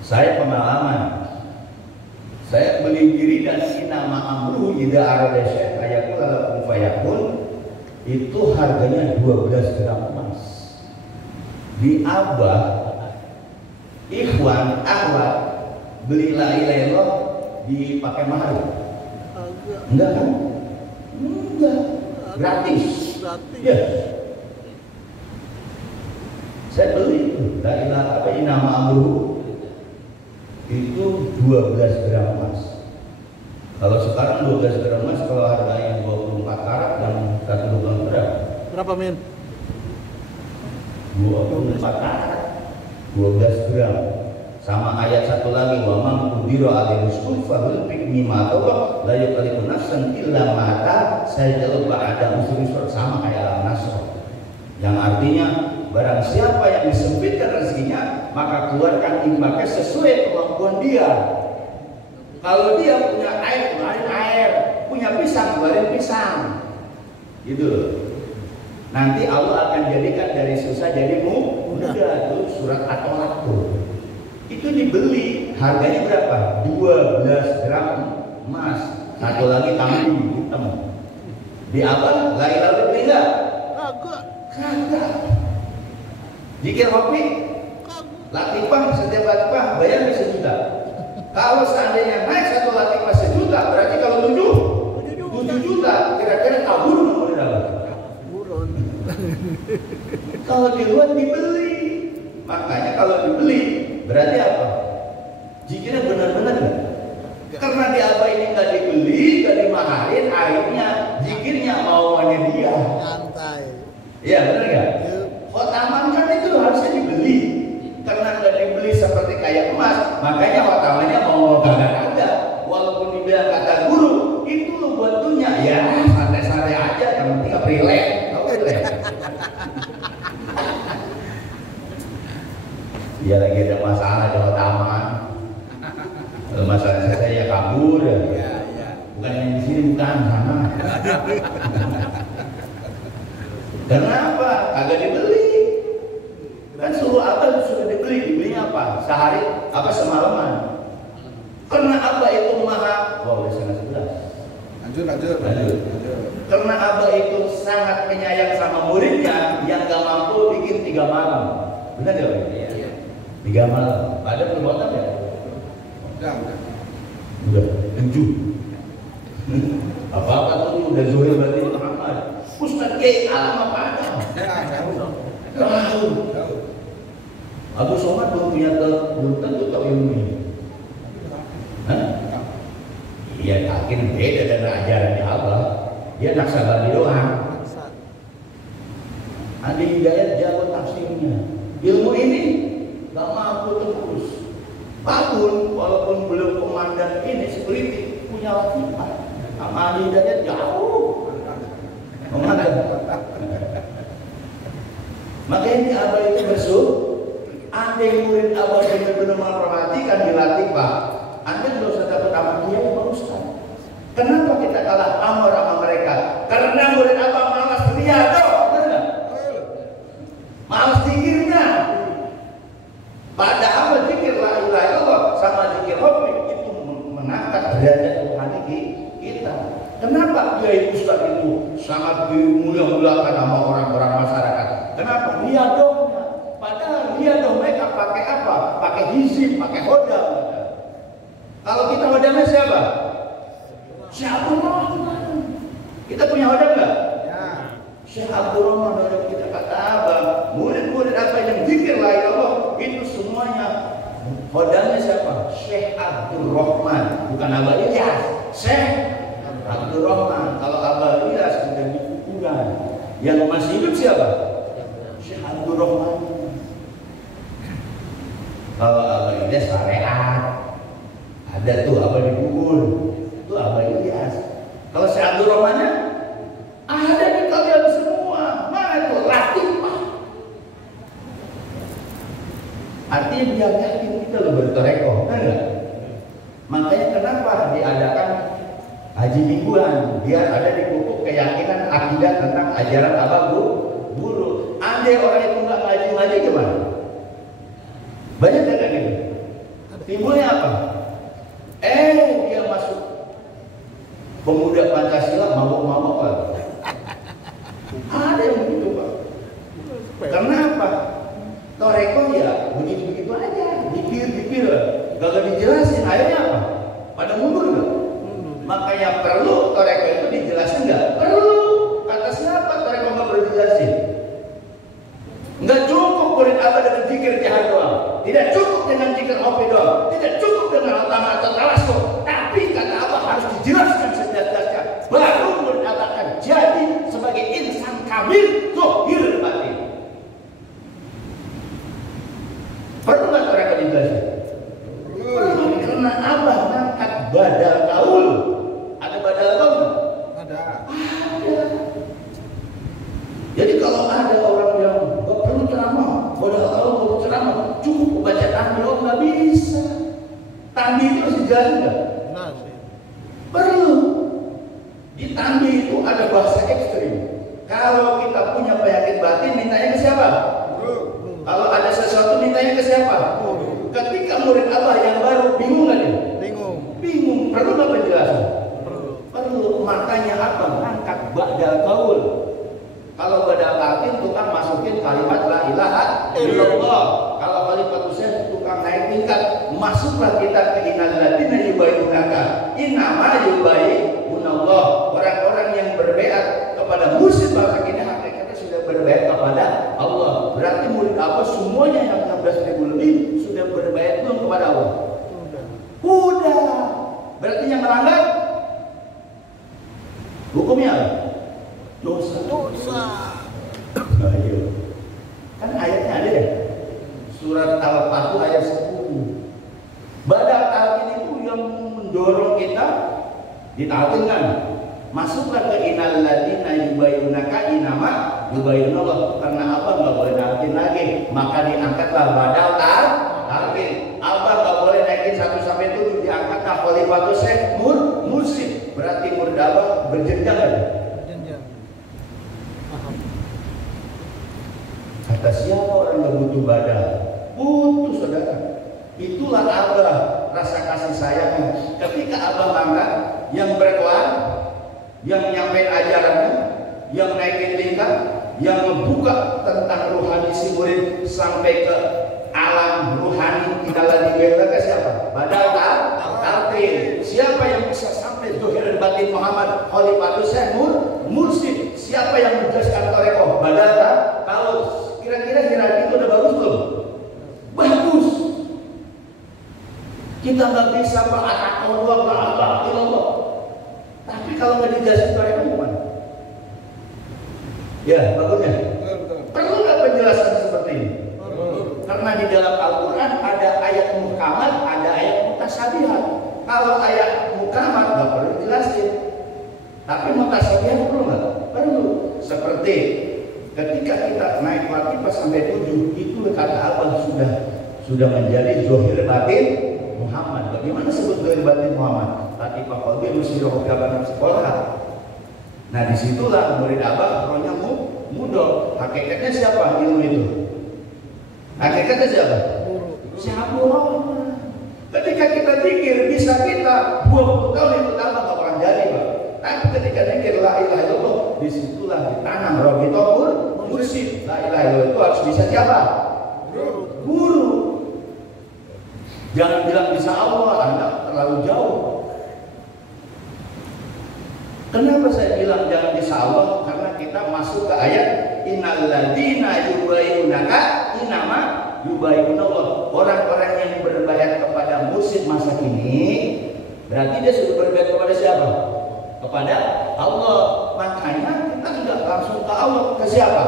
Saya pengalaman. Saya beli diri dan nama amru ida arada syekh ayakul ala fayakun itu harganya 12 gram emas. Di Abah, Ikhwan, Ahwat beli la ilaha illallah dipakai mahar? Agak. Enggak kan? Enggak. Gratis. Gratis. Ya. Saya beli la ilaha apa ini nama amruhu itu 12 gram emas. Kalau sekarang 12 gram emas kalau harganya 24 karat yang 1 gram Berapa, Min? 24 karat 12 gram. Sama ayat satu lagi, wa man qudira alaihi rizquhu falyunfiq mimma ataahu la yukallifu nafsan illa ma ataaha sayaj'alu ba'da usri yusra, sama kayak Al-Nasr. Yang artinya barang siapa yang disempitkan rezekinya maka keluarkan infaknya sesuai kemampuan dia. Kalau dia punya air, keluarin air, punya pisang, keluarin pisang. Gitu. Nanti Allah akan jadikan dari susah jadi mudah. Tuh surat At-Tolak tuh. Itu dibeli, harganya berapa? 12 gram emas. Satu lagi kambing hitam. Di apa? La ilaha beli enggak? Kagak. Zikir kopi? Latifah, setiap latifah bayar bisa juta. Kalau seandainya naik satu latifah sejuta, berarti kalau 7 juta, kira-kira kabur nomor berapa? Buron. Kalau di luar dibeli. Makanya kalau dibeli berarti apa? Zikirnya benar-benar nggak? Karena di apa ini nggak dibeli, nggak dimaharin, akhirnya zikirnya mauannya dia. Santai. Iya benar nggak? Khotaman kan itu harusnya dibeli. Karena nggak dibeli seperti kayak emas, makanya khotamannya mau kagak-kagak. Walaupun dibilang kata guru, itu lo buat dunia, ya santai-santai aja, yang penting relax. Tahu relax? Dia lagi ada masalah di khotaman. Kalau masalah saya ya kabur ya. Bukan yang di sini, bukan sana. Kenapa? Kagak dibeli. Kan suruh apa sudah dibelinya apa? Sehari apa semalaman? Karena apa itu maha? Wah udah sangat jelas. Lanjut. Karena Abah itu sangat penyayang sama muridnya yang gak mampu bikin 3 malam. Benar gak? Iya. 3 malam. Ada perbuatan ya? Udah 7. Apa-apa tuh udah Zuhair berarti Muhammad. Ustaz Kiai alam apa ada? Tahu. Abu Somad belum tentu tahu ilmu ini. Iya, yakin beda dari ajarannya Allah. Dia naksabandi doang. Andi Hidayat jago tafsirnya. Ilmu ini gak mampu terus. Bangun walaupun belum komandan ini security punya latifah. Sama Andi Hidayat jauh. Komandan. Makanya ini Abah itu bersyukur. Andai murid Abah benar-benar memperhatikan di latifah, Anda tidak usah takut sama dia, Pak Ustaz. Kenapa kita kalah amar sama mereka? Karena murid Abah malas riado, malas zikirnya. Padahal zikir la ilaha illallah sama zikir hobi itu mengangkat derajat Tuhan kita. Kenapa Kiai Ustaz itu sangat dimulia-muliakan sama orang-orang masyarakat? Kenapa? Riadonya. Padahal riadoh mereka pakai apa? Pakai hizib, pakai hoda. Kalau kita hodanya siapa? Syekh Abdul Rahman. Kita punya hoda nggak? Ya. Syekh Abdul Rahman dari kita kata Abah, murid-murid apa yang zikir la ilaha itu semuanya hodanya siapa? Syekh Abdul Rahman, bukan Abah Ilyas. Syekh Abdul Rahman. Kalau Abah Ilyas sudah di kuburan. Yang masih hidup siapa? Syekh Abdul Rahman. Kalau Abah Ilyas syariat. Ada tuh Abah dikubur, itu Abah Ilyas. Kalau Syekh Abdul Rahman ada di kalian semua. Mana tuh latifah? Artinya dia yakin kita lo bertoreko, enggak? Makanya kenapa diadakan haji mingguan? Biar ada di pupuk keyakinan akidah tentang ajaran Abah guru. Andai orang itu nggak ngaji gimana? Banyak kayak gitu. Timbulnya apa? Dia masuk pemuda Pancasila mabok-mabok lah. Ada yang begitu Pak. Karena apa? Toreko ya begitu-begitu aja, dipikir, gak dijelasin Tandi itu harus dijelasin nggak? Nah, sih. Perlu. Di tandi itu ada bahasa ekstrim. Kalau kita punya penyakit batin, mintanya ke siapa? Kalau ada sesuatu, mintanya ke siapa? Ketika murid Abah yang baru, bingung nggak dia? Bingung. Perlu nggak penjelasan? Perlu. Makanya apa? Angkat ba'dal qaul. Kalau badal batin, tukang masukin kalimat la ilaha illallah. Kalau kalimat usia, tukang naik tingkat. Masuklah kita ke innal ladzina yubayyunaka innama yubayyunallah. Orang-orang yang berbeat kepada musyrik bangsa kini hakikatnya sudah berbeat kepada Allah. Berarti murid apa semuanya yang 16.000 lebih sudah berbeat belum kepada Allah? Udah. Berarti yang melanggar hukumnya apa? Dosa. Ayo. Kan ayatnya ada ya? Surat Al-Fatih ayat 10. Badal talqin itu yang mendorong kita ditalqinkan. Masuklah ke innal ladzina yubayyunaka innama yubayyunallah. Karena apa enggak boleh talqin lagi, maka diangkatlah badal talqin. Apa enggak boleh naikin 1 sampai 7, diangkatlah khalifatu syekh mursyid. Berarti murid Abah berjenjang kan? Kata siapa orang yang butuh badal? Butuh saudara. Itulah Abah rasa kasih sayangnya. Ketika Abah angkat yang berkelan, yang nyampein ajarannya, yang naikin tingkat, yang membuka tentang rohani si murid sampai ke alam rohani innal ladzina siapa? Badal talqin. Siapa yang bisa sampai zahir batin Muhammad Khalifatus Syekh Mursyid? Siapa yang menjelaskan tarekat? Badal kalau kira-kira hierarki itu udah bagus belum? Bagus. Kita nggak bisa Allah, Allah. Tapi kalau nggak dijelasin tarekat gimana? Ya, bagusnya. Perlu nggak penjelasan seperti ini? Karena di dalam Al-Quran ada ayat muhkamat, ada ayat mutasyabihat. Kalau ayat muhkamat nggak perlu dijelasin. Tapi mutasyabihat perlu nggak? Perlu. Seperti ketika kita naik lagi pas sampai 7, itu kata Abah sudah menjadi zahir batin Muhammad. Bagaimana sebut zahir batin Muhammad? Tadi Pak Qalbi Nusiroh Kabanan Sekolah. Nah disitulah murid Abah rohnya mudol. Hakikatnya siapa ilmu itu? Hakikatnya siapa? Siapa orang? Ketika kita pikir bisa kita 20 tahun itu tambah nggak akan jadi, Pak. Tapi ketika pikir la ilaha illallah, disitulah ditanam rabitahul mursyid. La ilaha illallah itu harus bisa siapa? Guru. Jangan bilang bisa Allah, Anda terlalu jauh. Kenapa saya bilang jangan bisa Allah? Karena kita masuk ke ayat innal ladzina yubayyunaka innama yubayyunallah. Orang-orang yang berbayat kepada musyrik masa kini, berarti dia sudah berbayat kepada siapa? Kepada Allah. Makanya kita tidak langsung ke Allah, ke siapa?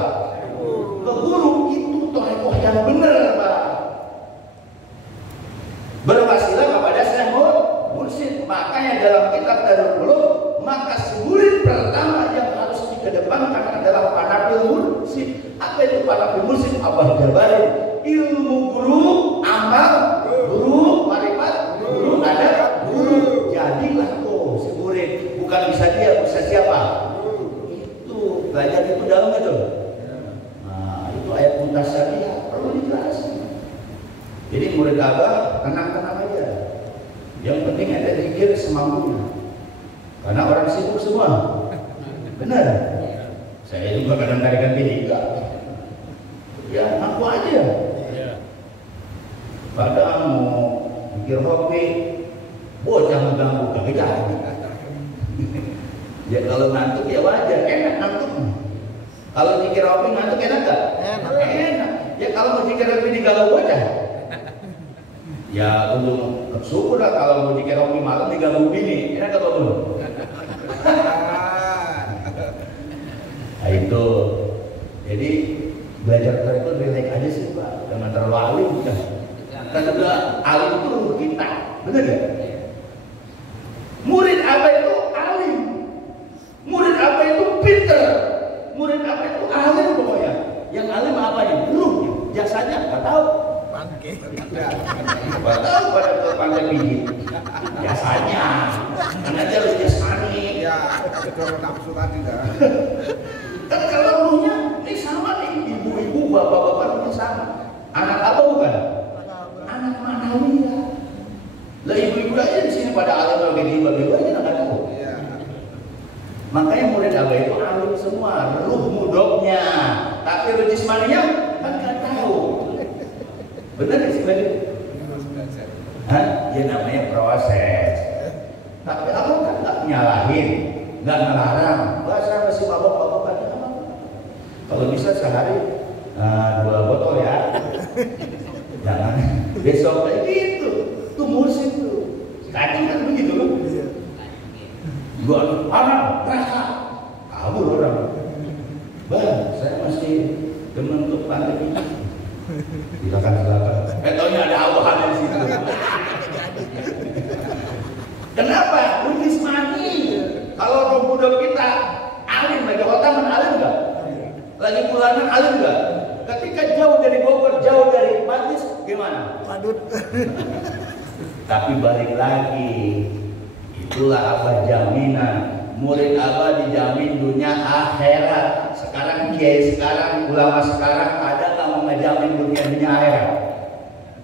Ke guru. Itu tarekat yang benar, Pak. Berwasilah kepada Syekh Mursyid. Makanya dalam kitab Darul Ulum, maka murid pertama yang harus dikedepankan adalah Panapil Mursyid. Apa itu Panapil Mursyid? Abah jabarin ilmu guru, amal guru, marifat guru, ada guru. Jadilah tuh si murid. Bukan bisa dia, bisa siapa? Itu belajar itu dalam itu. Nah itu ayat mutasyabihat perlu dijelasin. Jadi murid Abah tenang-tenang aja. Yang penting ada zikir semampunya. Karena orang sibuk semua. Benar. Saya juga kadang tarikan diri enggak. Ya aku aja. Padahal mau mikir hobi, bocah mengganggu kagak. Ya kalau ngantuk ya wajar, enak ngantuk. Kalau mikir hobi ngantuk enak gak? Enak. Ya kalau mau mikir hobi diganggu bocah. Ya untuk syukur lah kalau mau dikira hobi malam diganggu bini, enak atau belum? Nah itu, jadi belajar itu relax aja sih Pak, jangan terlalu alim kan? Karena udah alim itu kita, benar ya? Murid apa itu alim, murid apa itu pinter, murid apa itu alim pokoknya. Yang alim apa ini? Lu jasanya nggak tahu. Bangke. Tahu pada ke pantai pijit. Biasanya, karena dia harus jasmani. Ya, kasih dorong nafsu tadi dah. Kan kalau dulunya ini sama nih, ibu-ibu, bapak-bapak itu sama. Anak apa bukan? Anak manawi ya. Lah ibu-ibu aja di sini pada alim bagi-bagi aja nggak tahu. Iya. Makanya murid abah itu alim semua, ruh mudoknya, tapi ruh jismaninya kan nggak tahu. Benar sih bagi? Hah? Ya namanya proses. Tapi aku kan nggak nyalahin, nggak ngelarang. Bahasa masih mabok-mabok aja. Kalau bisa sehari 2 botol ya. Jangan besok kayak gitu. Itu musik tuh. Kadang kan begitu kan? Gua anak rasa kabur orang. Bang, saya masih demen untuk pantai ini. Silakan. Taunya ada awahan di situ. Kenapa? Nulis mani. Kalau roh muda kita alim lagi otak alim nggak? Lagi bulanan alim nggak? Ketika jauh dari Bogor, jauh dari Matis, gimana? Padut. Tapi balik lagi, itulah apa jaminan murid Abah dijamin dunia akhirat. Sekarang kiai sekarang, ulama sekarang ada nggak mau ngejamin dunia akhirat?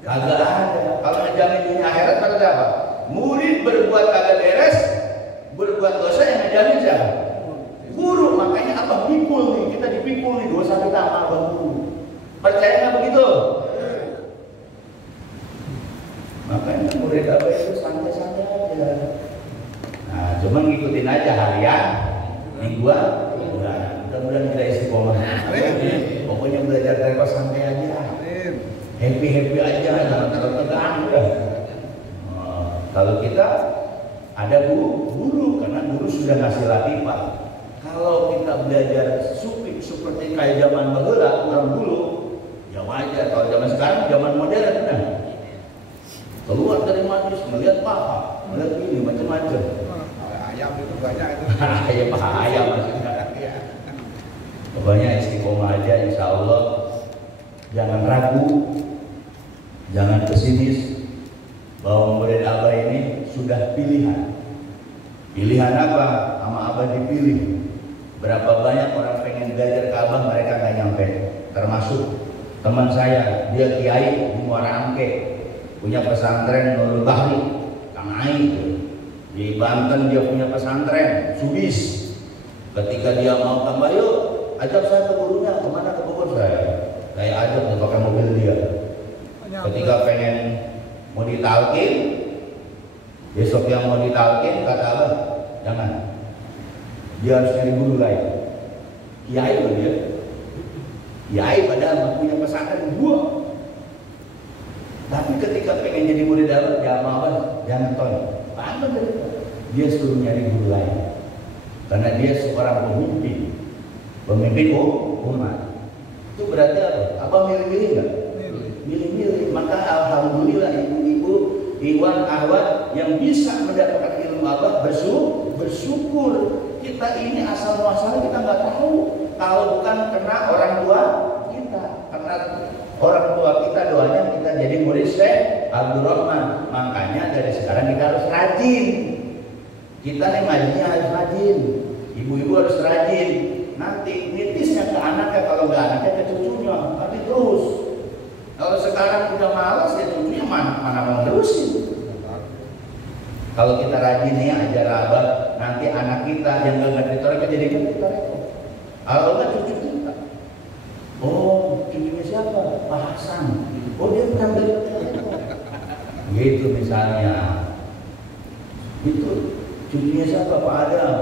Kagak ada. Kalau ngejamin dunia akhirat pada apa? Murid berbuat kagak beres, berbuat dosa yang ngejamin siapa? Guru. Makanya apa pikul nih? Kita dipikul nih dosa kita sama abah guru. Percaya nggak begitu? Makanya murid abah itu santai-santai aja. Nah, cuma ngikutin aja harian, mingguan, mudah-mudahan kita istiqomah. Pokoknya belajar dari pas santai aja, happy aja, jangan terlalu tegang udah. Kalau kita ada guru, karena guru sudah ngasih latifah. Kalau kita belajar seperti kayak zaman baheula orang dulu, ya wajar. Kalau zaman sekarang zaman modern kan. Keluar dari majlis melihat paha, melihat ini macam-macam. Ayam itu banyak itu. ayam maksudnya. Pokoknya istiqomah aja, insya Allah. Jangan ragu, jangan pesimis. Bahwa murid abah ini sudah pilihan. Pilihan apa? Sama abah dipilih. Berapa banyak orang pengen belajar ke abah, mereka nggak nyampe. Termasuk teman saya, dia kiai di Muara Angke, punya pesantren Nurul Bahri, Kang Ai. Di Banten dia punya pesantren, Subis. Ketika dia mau tambah, yuk ajak saya ke gurunya, kemana ke Bogor saya ajak dia pakai mobil dia. Ketika pengen mau ditalkin, besok yang mau ditalkin kata abah, jangan. Dia harus nyari guru lain. Kiai loh dia. Kiai padahal punya pesantren 2. Tapi ketika pengen jadi murid abah, jangan tolong. Apa dia suruh nyari guru lain. Karena dia seorang pemimpin umat. Itu berarti apa? Abah milih-milih nggak? Milih-milih. Maka alhamdulillah ibu-ibu, ikhwan, akhwat yang bisa mendapatkan ilmu abah bersyukur. Kita ini asal muasal kita nggak tahu kalau bukan karena orang tua kita. Karena orang tua kita doanya kita jadi murid Syekh Abdul Rahman. Makanya dari sekarang kita harus rajin. Kita nih ngajinya harus rajin. Ibu-ibu harus rajin. Nanti nitisnya ke anaknya, kalau nggak anaknya ke cucunya. Tapi terus. Kalau sekarang udah malas ya cucunya mana mau terusin. Kalau kita rajin nih ajar abah, nanti anak kita yang nggak ngerti toreko jadi ngerti toreko. Kalau nggak cucu kita. Oh, cucunya siapa? Pak Hasan. Oh, dia bukan dari toreko. Gitu misalnya. Itu cucunya siapa? Pak Adam.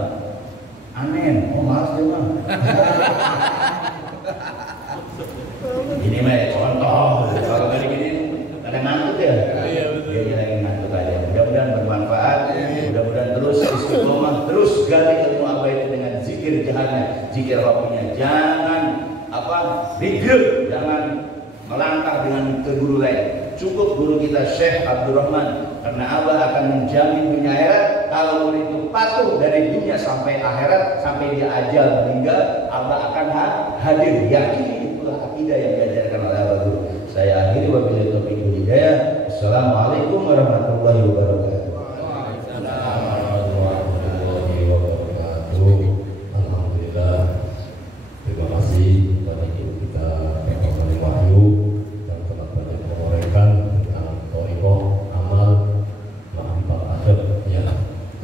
Anen. Oh, malas dia mah. Ini mah contoh. Kalau kayak gini ada ngantuk ya. Dia lagi ngantuk aja. Mudah-mudahan bermanfaat. Mudah-mudahan terus istiqomah, terus gali ilmu abah itu dengan zikir jahatnya, zikir waktunya. Jangan rigid, jangan melangkah dengan ke guru lain. Cukup guru kita Syekh Abdul Rahman, karena abah akan menjamin dunia akhirat. Kalau murid itu patuh dari dunia sampai akhirat, sampai dia ajal meninggal, abah akan hadir. Yakini itulah akidah yang diajarkan oleh abah guru. Saya akhiri wabillahi taufiq. hidayah. Assalamualaikum warahmatullahi wabarakatuh. Alhamdulillah, terima kasih kepada ibu kita Bapak Wali Wahyu yang telah banyak menguraikan tentang thariqah amal ma'rifat akhir. Ya,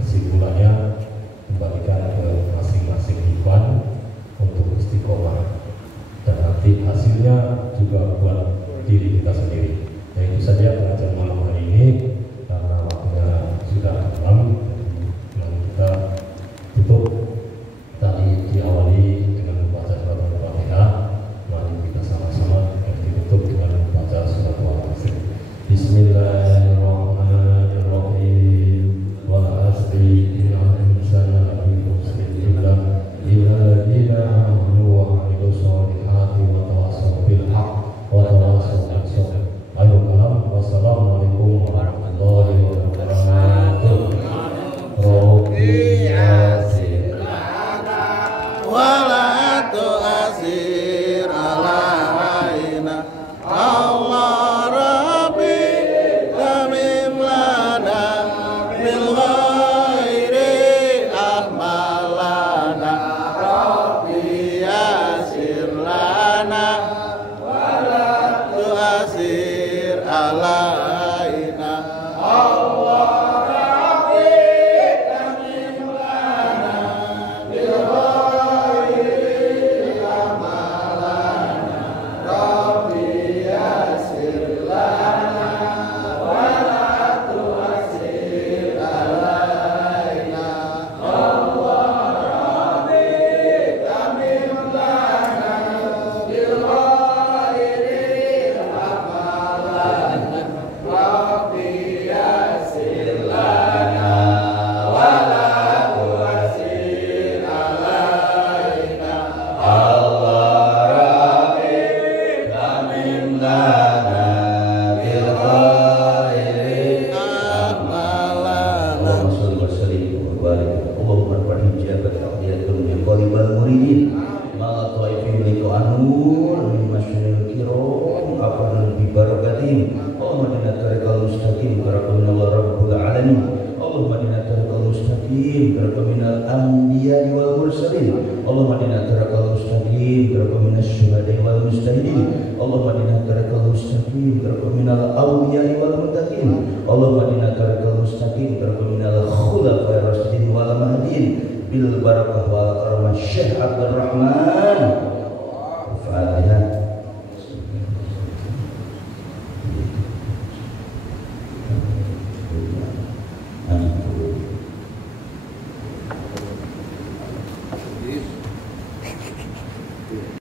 kesimpulannya kembalikan ke masing-masing ikhwan untuk istiqomah dan nanti hasilnya juga buat diri kita sendiri. Ya, itu saja pengajian malam hari ini karena waktunya sudah malam. Yang kita tutup tadi diawali dengan membaca surat Al-Fatihah. Mari kita sama-sama yang ditutup dengan membaca surat Al-Fatihah. Bismillahirrahmanirrahim. Wal asri innal insana lafi khusrin illa alladziina aamanu wa 'amilus shalihati wa tawassaw bil haqq wa tawassaw bis sabr. Ayo kalam. Wassalamualaikum warahmatullahi wabarakatuh. Rabbi yasir wala tu'asir alaina Allah Rabbi tamim lana bil ghairi ahmalana Rabbi yasir lana wala tu'asir alaina Allah Rabbi tamim lana bil ghairi ahmalana Rabbi yasir lana wala tu'asir alaina Allah Rabbi tamim lana bil ghairi ahmalana Rabbi yasir lana wala tu'asir alaina Allah Rabbi tamim lana bil khairi ahmalana Allahumma shalli wa sallim wa barik Allahumma arfa'il jabat aqdiyatum min qalibal muridin ma taifin liqa anur min masyaril kiram afan bi barakatihim Allahumma inna tariqal mustaqim tarakumullah rabbul alamin Allahumma inna tariqal mustaqim tarakuminal anbiya wal mursalin Allahumma inna tariqal mustaqim tarakuminas syuhada wal mustahidin Allahumma inna tariqal mustaqim tarakuminal awliya wal muttaqin Allahumma inna tariqal mustaqim tarakuminal khulafa'ir rasyidin wal mahdiyyin bil barakah wal karamah Syekh Abdul Rahman Fatihah.